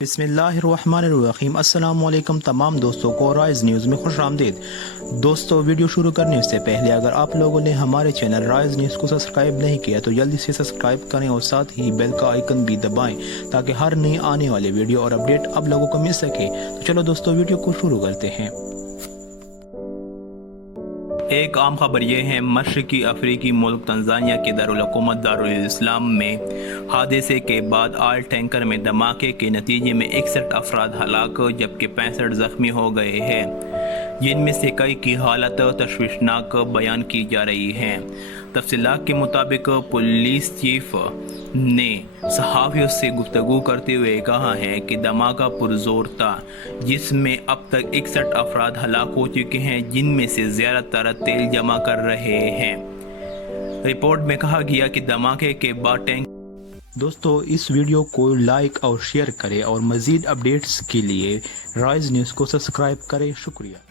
बिस्मिल्लाहिर्रहमानिर्रहीम। अस्सलाम वालेकुम तमाम दोस्तों को राइज न्यूज़ में खुश आमदीद। दोस्तों, वीडियो शुरू करने से पहले अगर आप लोगों ने हमारे चैनल राइज न्यूज़ को सब्सक्राइब नहीं किया तो जल्दी से सब्सक्राइब करें और साथ ही बेल का आइकन भी दबाएं ताकि हर नई आने वाले वीडियो और अपडेट आप लोगों को मिल सके। तो चलो दोस्तों, वीडियो को शुरू करते हैं। एक आम खबर ये है, मशरकी अफ्रीकी मुल्क तंजानिया के दारुल-हुकूमत दारुल इस्लाम में हादसे के बाद आयल टैंकर में धमाके के नतीजे में 61 अफराद हलाक जबकि 65 जख्मी हो गए हैं, जिनमें से कई की हालत तशवीशनाक बयान की जा रही है। तफसीलात के मुताबिक पुलिस चीफ ने सहाफ़ियों से गुफ्तगू करते हुए कहा है कि धमाका पुरजोर था, जिसमें अब तक 61 अफराद हलाक हो चुके हैं, जिनमें से ज़्यादातर तेल जमा कर रहे हैं। रिपोर्ट में कहा गया कि धमाके के बाद टैंक। दोस्तों, इस वीडियो को लाइक और शेयर करें और मज़ीद अपडेट्स के लिए राइज न्यूज़ को सब्सक्राइब करें। शुक्रिया।